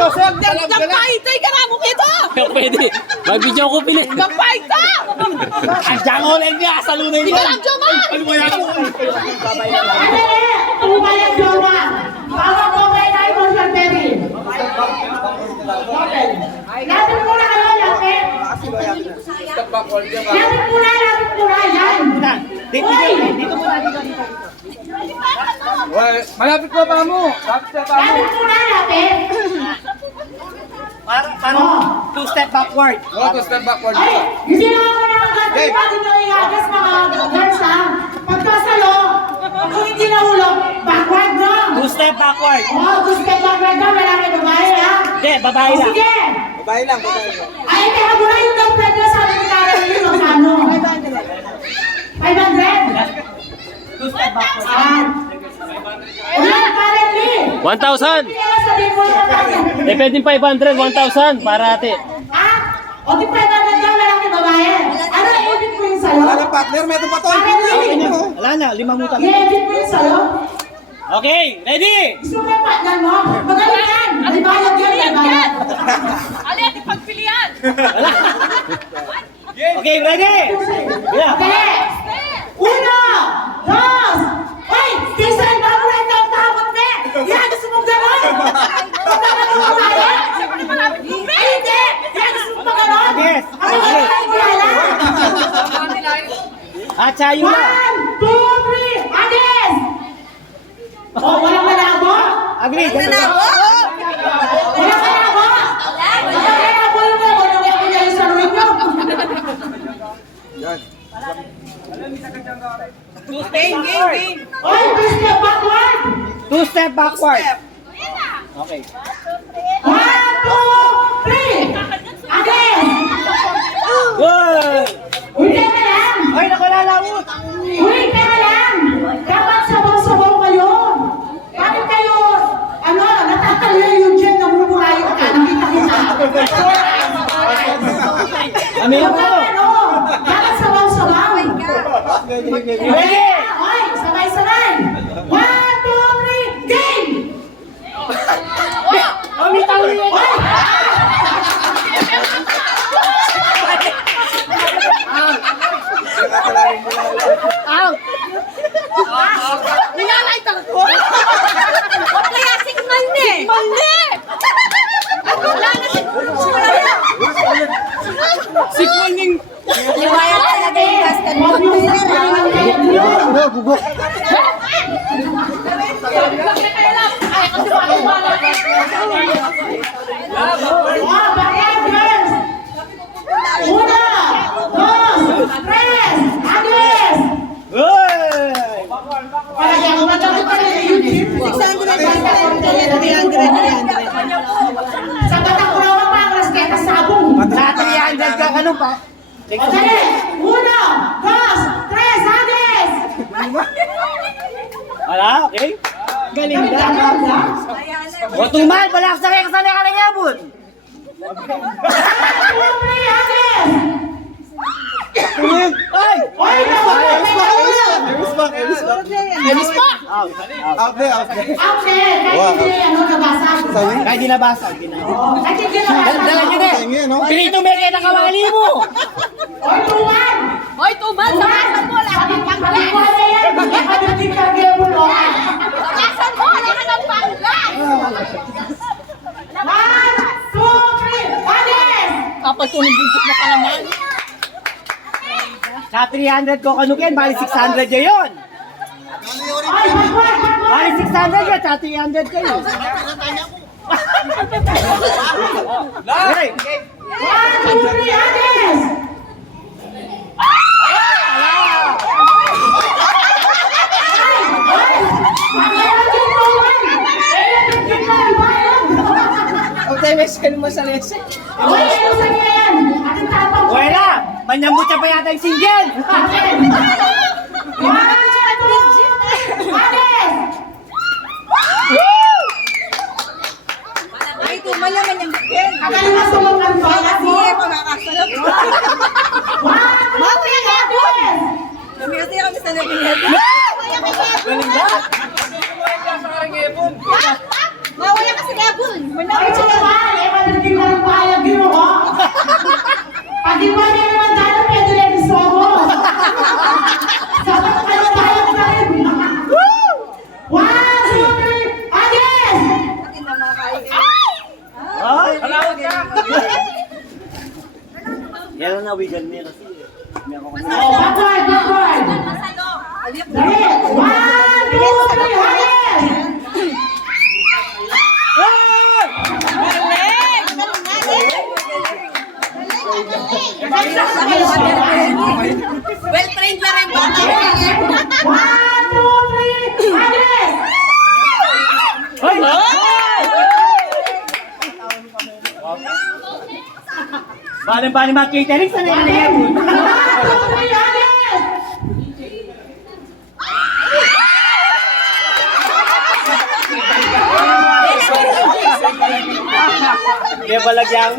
Joseph. Nagpaitay ka na mo kito! Pwede. May video ko pili. Nagpaita! Andiyan ko lang niya. Salunay Hindi ka lang Jomar! Ano ba yan? Tumayan Joma. Bawa ko kay Raymond Santeri. Lapit muna kayo, lapit. Lapit muna. Yan. Dito muna. Malapit pa pa mo. Lapit muna, lapit. Parang 2 step backward. Oh, to step backward. Ay, hindi na ako nakaganda. Pati nyo i-address mga girls, ha? Pagkasalo, kung hindi nahulog, backward no? 2 step backward. Oh, gusto ka backward no? Malaki babae, ha? Hindi, babae O, lang. sige. Babae lang. Ay, kaya mo na yung daw friend na sabi ni Karen yun, magkano? 500? 2 step backward. Ulan, Karen Lee. 1,000. Kaya sabihin mo na natin. Eh, pwedeng 500, 1,000 para ate. Ha? O, di 500 daw, malaki babae. Ano, i-edit mo yung sayo? Wala partner, meron pa to. Karen Lee. Wala na, 5 muta. I-edit mo yung sayo? Okay, ready? Gusto mo yung partner mo? Magaling yan. May bayad yan, may bayad. Ali, ati pagpilian! Wala. Okay, ready? Yeah. Okay. Uno, dos. Uy, Jason, bago na ito ang takot na. Yan, gusto mong gano'n? Pagkakaroon mo kaya? Ay, hindi. Yan, gusto mong gano'n? Yes. Ano ba yung wala? At sayo na. 1, 2, 3, Agnes! Oh, walang malabo? Agree. Walang malabo? Walang malabo yung mga nung ako niya yung saluhin nyo. Game. Oy, two step backward! 2 step backward. Okay. 1, 2, 3! Agnes! Good. Uy, teka lang! Ay, nakalalaot. Uy, teka lang! Dapat sabaw-sabaw kayo! Bakit kayo, natatalo yung dyan na mumurayo ka? Nakita-kita! Kami na po. Dapat sabaw-sabaw! Ready? Oy, sabay-sabay! 1, 2, 3, game! Oh, may tao yun. Oy! Out. Nilalay ko! Kaya signal ni! Mali! Wala na si... Signaling. Liwayat talaga yung gastan mo. Ay, kasi wala. Oh, bakit, girls? Una, dos, tres, Agnes! Good. Palagyan ko, matapos pa rin yung YouTube. 300. Sa batang urawa pa ang rasketa sabong. Sa 300 ka, ano pa? O dali, uno, dos, tres, Agnes! Wala, okay? Galing Kami da. gagawin na? O, tumal, balak sa kaya kasali ka na yabon. Tuloy, Agnes! Ay! Oy, nawala, may nawala! Alis pa! Out there. Ate, kahit hindi, nabasag. Kahit di nabasag. Kahit hindi nabasag. Dala nyo na. Tingin, no? Pinito may kaya nakawali mo. Oy, tuman! Hoy, tuman! Sakasan mo! Wala ka ng pangla! Wala yan, hindi din kagaya mo, no? Sakasan mo! Wala ka ng pangla! 1, 2, 3, Agnes! Kapag tunibuntot na ka naman. Sa 300 ko kanukin, bali 600 yun yun. Ay, backward! Bali 600 yun, sa 300 kayo. Okay. 1, 2, 3, Agnes! Okay, may sell mo sa lese. Oy, ano sa yan? Ating tapang ko. Wala! Manyambot siya pa yata yung single! Atin! 1, 2, 3, Agnes! Ay, tuman naman yung gakin. Kagaling na sumukan pa. Sige, makakasalap. 1, 2, 3, Agnes! Kami kasi kami sa nagingin. Galing ba? Mawala kasi gabon. Oy, 2, 1, Yan ang nawigan niya kasi. May ako kasi. Oh, backward, backward. Dali. 1, 2, 3, hagis! Well-trained na rin bata. 1, 2, 3, hagis! Hoy! Bali mga catering sa nila yan. 1, 2, 3, hagis! Kaya balagyan.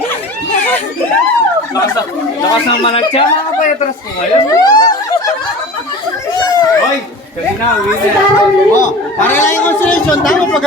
Lakas ng managya mga kapayatras ko ngayon. Hoy! Kasi na, uwi na. Oh, para lang yung consolation. Tama pag